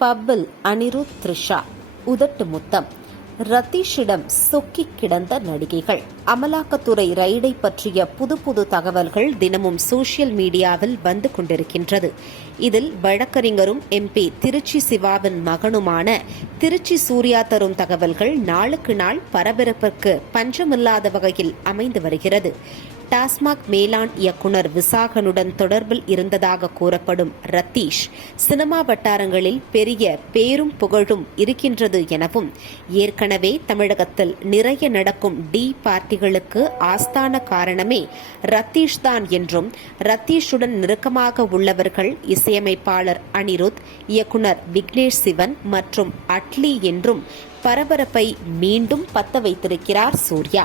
பப்பில் அனிருத் த்ரிஷா உதட்டு முத்தம் ரத்தீஷிடம் சொக்கிக் கிடந்த நடிகைகள். அமலாக்கத்துறை ரைடை பற்றிய புது புது தகவல்கள் தினமும் சோசியல் மீடியாவில் வந்து கொண்டிருக்கின்றது. இதில் வழக்கறிஞரும் எம்பி திருச்சி சிவாவின் மகனுமான திருச்சி சூர்யா தரும் தகவல்கள் நாளுக்கு நாள் பரபரப்பிற்கு பஞ்சமில்லாத வகையில் அமைந்து வருகிறது. டாஸ்மாக் மேலாண் இயக்குனர் விசாகனுடன் தொடர்பில் இருந்ததாக கூறப்படும் ரத்தீஷ் சினிமா வட்டாரங்களில் பெரிய பேரும் புகழும் இருக்கின்றது எனவும் ஏற்கனவே தமிழகத்தில் நிறைய நடக்கும் டி பார்ட்டிகளுக்கு ஆஸ்தான காரணமே ரத்தீஷ் தான் என்றும் ரத்தீஷுடன் நெருக்கமாக உள்ளவர்கள் இசையமைப்பாளர் அனிருத் இயக்குனர் விக்னேஷ் சிவன் மற்றும் அட்லி என்றும் பரபரப்பை மீண்டும் பத்த வைத்திருக்கிறார் சூர்யா.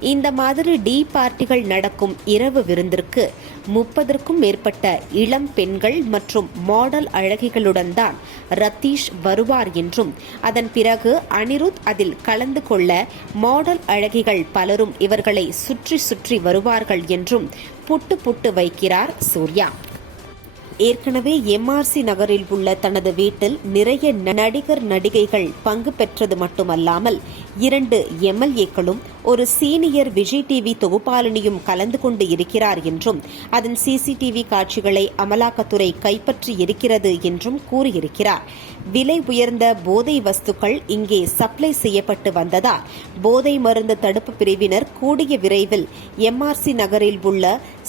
இந்த மாதிரி டீ பார்ட்டிகள் நடக்கும் இரவு விருந்திற்கு முப்பதற்கும் மேற்பட்ட இளம் பெண்கள் மற்றும் மாடல் அழகிகளுடன் தான் ரத்தீஷ் வருவார் என்றும் அதன் பிறகு அனிருத் அதில் கலந்து கொள்ள மாடல் அழகிகள் பலரும் இவர்களை சுற்றி சுற்றி வருவார்கள் என்றும் புட்டு புட்டு வைக்கிறார் சூர்யா. ஏற்கனவே எம்ஆர்சி நகரில் உள்ள தனது வீட்டில் நிறைய நடிகர் நடிகைகள் பங்கு பெற்றது மட்டுமல்லாமல் இரண்டு எம்எல்ஏக்களும் ஒரு சீனியர் விஜய் டிவி தொகுப்பாளினியும் கலந்து கொண்டு இருக்கிறார் என்றும் அதன் சிசிடிவி காட்சிகளை அமலாக்கத்துறை கைப்பற்றி இருக்கிறது என்றும் கூறியிருக்கிறார். விலை உயர்ந்த போதை வஸ்துக்கள் இங்கே சப்ளை செய்யப்பட்டு வந்ததால் போதை மருந்து தடுப்பு பிரிவினர் கூடிய விரைவில் எம்ஆர்சி நகரில் உள்ள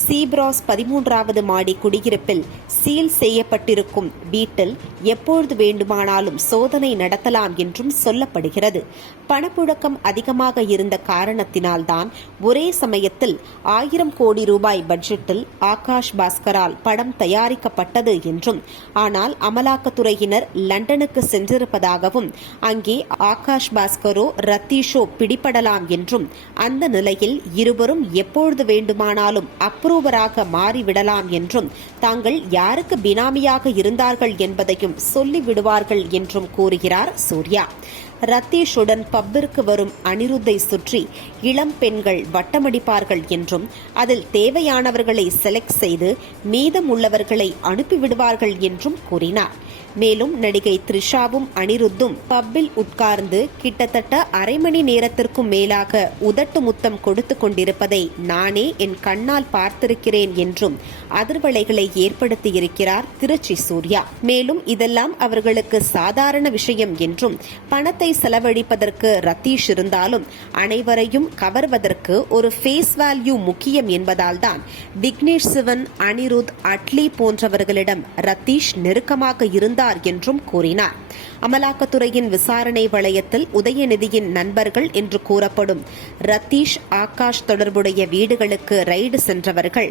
சீப்ராஸ் பதிமூன்றாவது மாடி குடியிருப்பில் சீல் செய்யப்பட்டிருக்கும் வீட்டில் எப்பொழுது வேண்டுமானாலும் சோதனை நடத்தலாம் என்றும் சொல்லப்படுகிறது. பணப்புழக்கம் அதிகமாக இருந்த காரணத்தினால்தான் ஒரே சமயத்தில் ஆயிரம் கோடி ரூபாய் பட்ஜெட்டில் ஆகாஷ் பாஸ்கரால் படம் தயாரிக்கப்பட்டது என்றும் ஆனால் அமலாக்கத்துறையினர் லண்டனுக்கு சென்றிருப்பதாகவும் அங்கே ஆகாஷ் பாஸ்கரோ ரத்தீஷோ பிடிபடலாம் என்றும் அந்த நிலையில் இருவரும் எப்பொழுது வேண்டுமானாலும் அப்ரூவராக மாறிவிடலாம் என்றும் தாங்கள் யாருக்கு பினாமியாக இருந்தார்கள் என்பதையும் சொல்லிவிடுவார்கள் என்றும் கூறுகிறார் சூர்யா. ரத்தீஷுடன் பப்பிற்கு வரும் அனிருத்தை சுற்றி இளம் பெண்கள் வட்டமடிப்பார்கள் என்றும் அதில் தேவையானவர்களை செலக்ட் செய்து மீதம் உள்ளவர்களை அனுப்பிவிடுவார்கள் என்றும் கூறினார். மேலும் நடிகை த்ரிஷாவும் அனிருத்தும் பப்பில் உட்கார்ந்து கிட்டத்தட்ட அரை மணி நேரத்திற்கும் மேலாக உதட்டு முத்தம் கொடுத்து கொண்டிருப்பதை நானே என் கண்ணால் பார்த்திருக்கிறேன் என்றும் அதிர்வலைகளை ஏற்படுத்தியிருக்கிறார் திருச்சி சூர்யா. மேலும் இதெல்லாம் அவர்களுக்கு சாதாரண விஷயம் என்றும் பணத்தை செலவழிப்பதற்கு ரத்தீஷ் இருந்தாலும் அனைவரையும் கவர்வதற்கு ஒரு ஃபேஸ் வேல்யூ முக்கியம் என்பதால் தான் விக்னேஷ் சிவன் அனிருத் அட்லி போன்றவர்களிடம் ரத்தீஷ் நெருக்கமாக இருந்தார் என்றும் கூறினார். அமலாக்கத்துறையின் விசாரணை வளையத்தில் உதயநிதியின் நண்பர்கள் என்று கூறப்படும் ரத்தீஷ் ஆகாஷ் தொடர்புடைய வீடுகளுக்கு ரைடு சென்றவர்கள்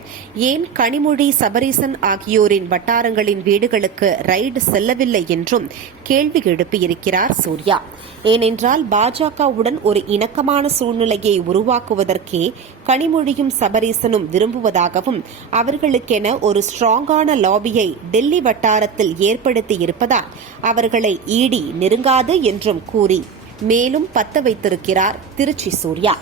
ஏன் கனிமொழி சபரீசன் ஆகியோரின் வட்டாரங்களின் வீடுகளுக்கு ரைடு செல்லவில்லை என்றும் கேள்வி எழுப்பியிருக்கிறார் சூர்யா. ஏனென்றால் பாஜகவுடன் ஒரு இணக்கமான சூழ்நிலையை உருவாக்குவதற்கே கனிமொழியும் சபரீசனும் விரும்புவதாகவும் அவர்களுக்கென ஒரு ஸ்ட்ராங்கான லாபியை டெல்லி வட்டாரத்தில் ஏற்படுத்தி இருப்பதால் அவர்களை ஈடி நெருங்காது என்றும் கூறி மேலும் பத்த வைத்திருக்கிறார் திருச்சி சூர்யா.